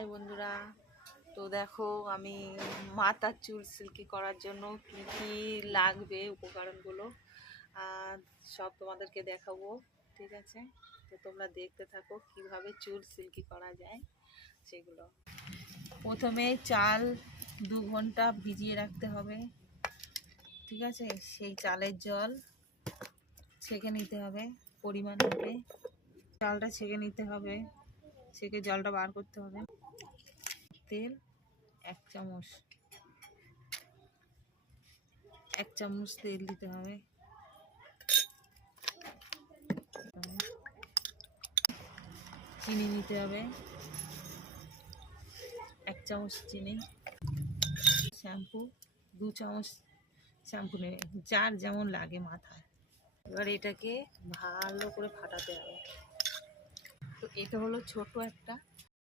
High বন্ধুরা, তো দেখো আমি মাথার চুল সিল্কি করার জন্য কি কি লাগবে উপকরণগুলো সব তোমাদেরকে দেখাবো। ঠিক আছে, তো তোমরা দেখতে থাকো কিভাবে চুল সিল্কি করা যায় সেগুলো। প্রথমে চাল 2 ঘন্টা ভিজিয়ে রাখতে হবে। ঠিক আছে, সেই চালের জল ছেঁকে নিতে হবে পরিমাণ মতো। চালটা ছেঁকে নিতে হবে, ছেঁকে জলটা বার করতে হবে। তেল 1 চামচ, 1 চামচ তেল দিতে হবে। চিনি নিতে হবে 1 চামচ চিনি। শ্যাম্পু 2 চামচ শ্যাম্পু নেবে, যার যেমন লাগে মাথায়। এবার এটাকে ভালো করে ফাটাতে হবে। তো এটা হলো ছোট একটা